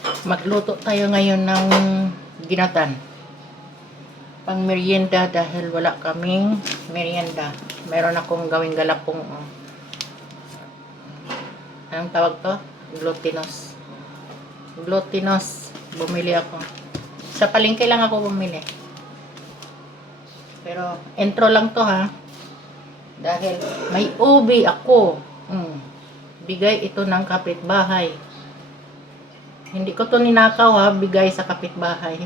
Magluto tayo ngayon ng ginatan. Pang merienda dahil wala kaming merienda. Meron akong gawing galapong. Anong tawag to? Glutinous. Glutinous. Bumili ako. Sa palengke lang ako bumili. Pero intro lang to ha. Dahil may ubi ako. Bigay ito ng kapitbahay. Hindi ko to ninakaw ha, bigay sa kapitbahay.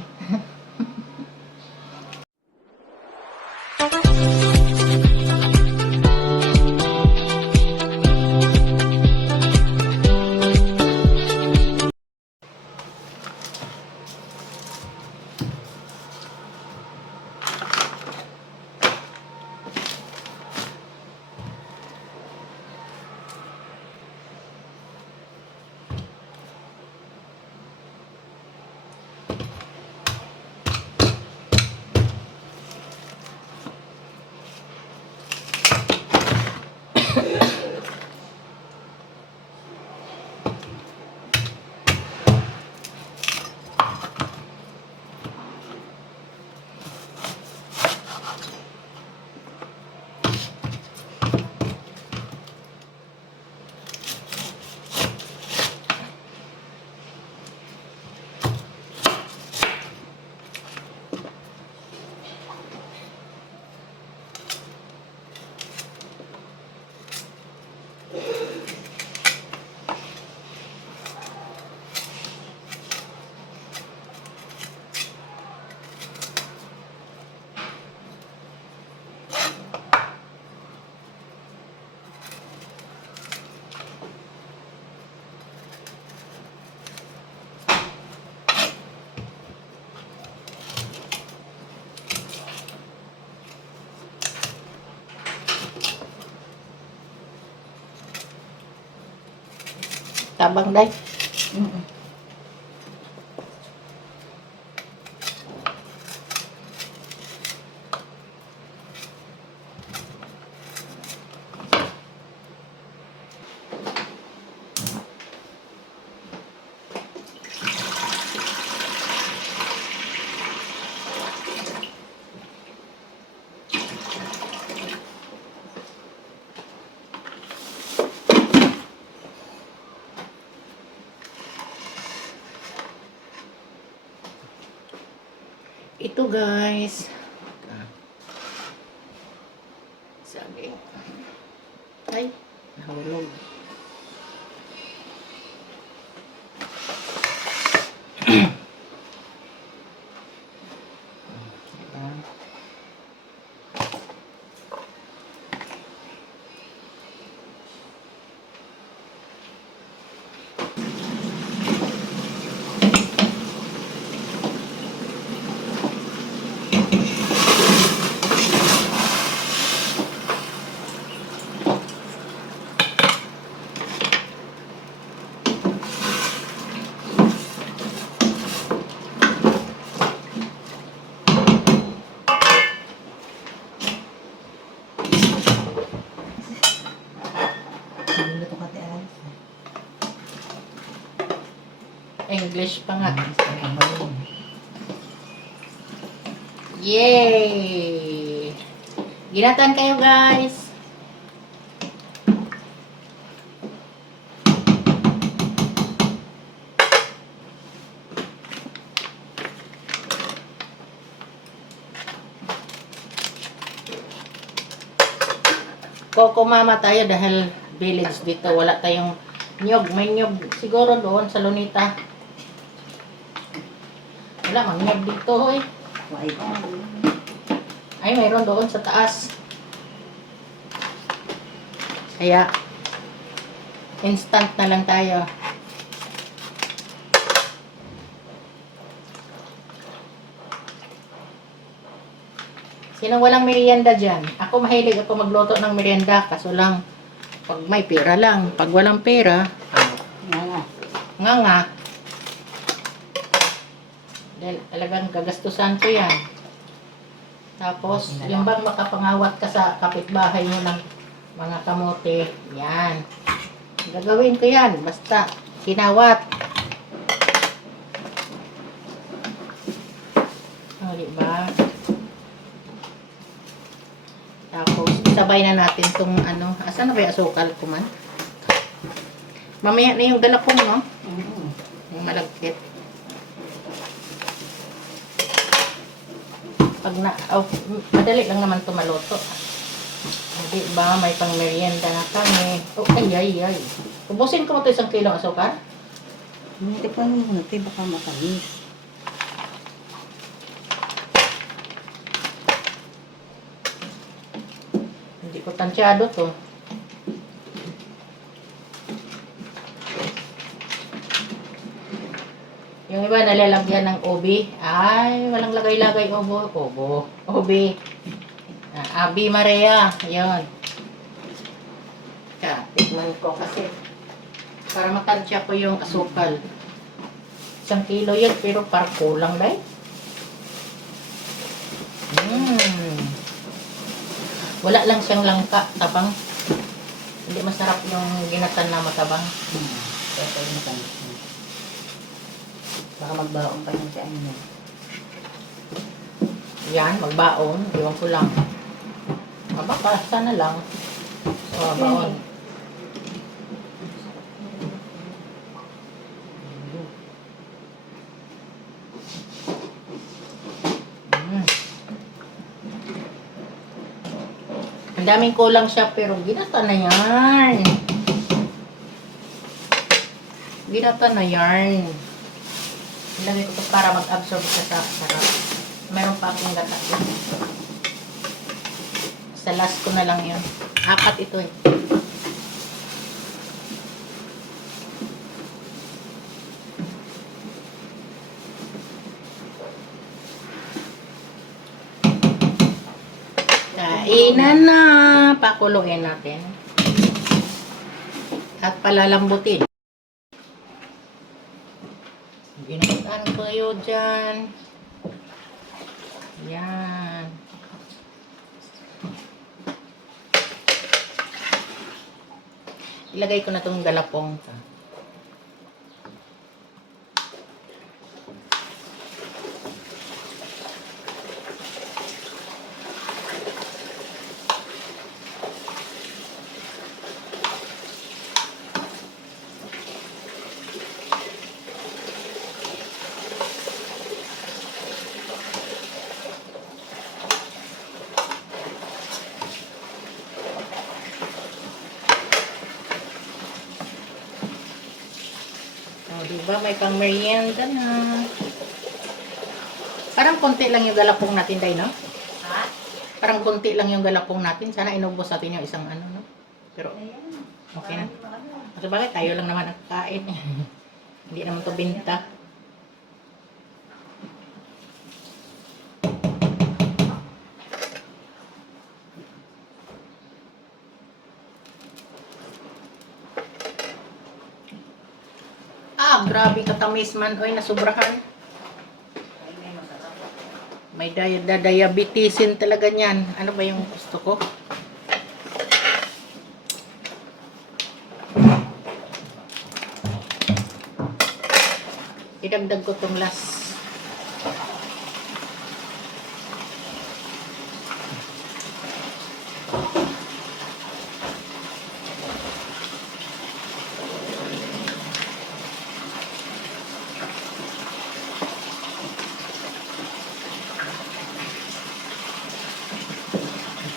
Tabang day. Ito guys. Sabi. Ay, nahulog. English pa nga. Yay! Ginatan kayo guys. Mama tayo dahil village dito. Wala tayong nyog. May nyog siguro doon sa Lunita. Wala, mangyag dito, hoy. Ay, mayroon doon sa taas. Kaya, instant na lang tayo. Sino walang merienda dyan? Ako mahilig ako magluto ng merienda. Kaso lang, pag may pera lang. Pag walang pera, nga. Dahil talagang gagastusan ko yan. Tapos, yung bang makapangawat ka sa kapitbahay mo ng mga kamote, yan. Gagawin ko yan, basta kinawat. di ba? Tapos, sabay na natin tong ano. Asan na ba yung asukal ko man? Mamaya na yung galapong, no? Yung malagkit. Pag na, oh, madali lang naman ito maluto. Di ba? May pang merienda na kami. Oh, ay. Ubusin ko mo ito 1 kilong asukal? Hindi pa naman natin, baka matamis. Hindi ko tansyado to. Yung iba nalalagyan ng ubi. Ay, walang lagay-lagay ubi. Abi Maria. Ayun. Kaya, tikman ko kasi para matansya ko yung asukal. 1 kilo yan, pero parang kulang dahil. Wala lang siyang langka, tabang. Hindi masarap yung ginatan na matabang. Kaya yung matamis. Baka magbaong pa yun si ano. Yan, magbaon. Iwan ko lang. Baka, sana lang. So, baon. Ang daming kulang siya, pero ginata na yan. Ilagay ko ito para mag-absorb siya sa sarap. Meron pa akong gata. Sa last ko na lang yun. 4 ito eh. Kainan na. Pakuluin natin. At palalambutin. Ginutan ko yun dyan. Yan. Ilagay ko na itong galapong. Diba? May pang merienda na. Parang konti lang yung galapong natin, Day, no? Ha? Parang konti lang yung galapong natin. Sana inubos natin yung isang ano, no? Pero, okay na. Kasi bakit tayo lang naman ang kain. Hindi naman to binta. Grabe katamis man. Oy, nasubrahan. May diabetisin talaga niyan. Ano ba yung gusto ko? Idagdag ko itong last.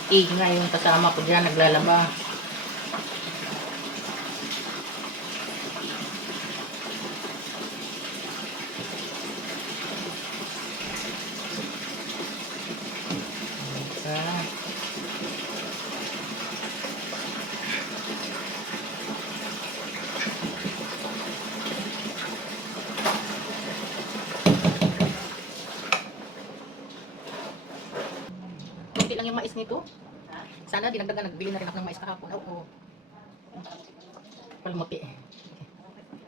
Ingay yung kasama ko dyan, naglalaba. Kunti lang yung mais nito. Sana dinagdagan, nagbili na rin ako ng mais kahapon. Oo. Palmuti.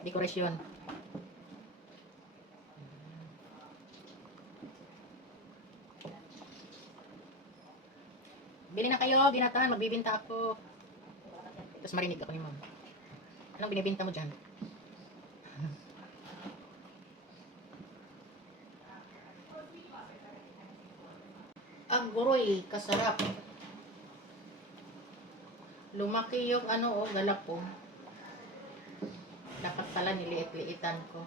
Dekorasyon. Bili na kayo, binatahan, magbibinta ako. Tapos marinig ako ni ma'am. Anong binibinta mo dyan? guroy, kasarap. Lumaki yung galapong. Dapat pala niliit-liitan ko.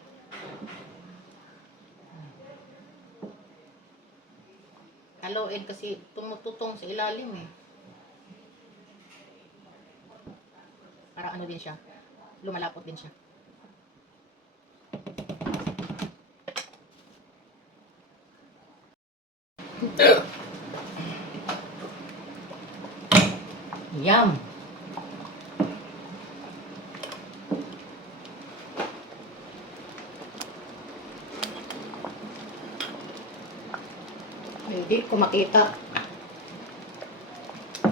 Haluin kasi tumututong sa ilalim eh. Para din siya. Lumalapot din siya. Yum! Hindi ko makita.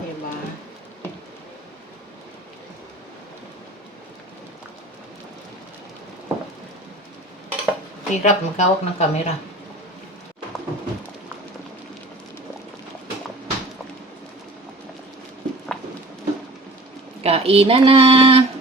Diba? Hirap magkawak ng kamera. Kainan na!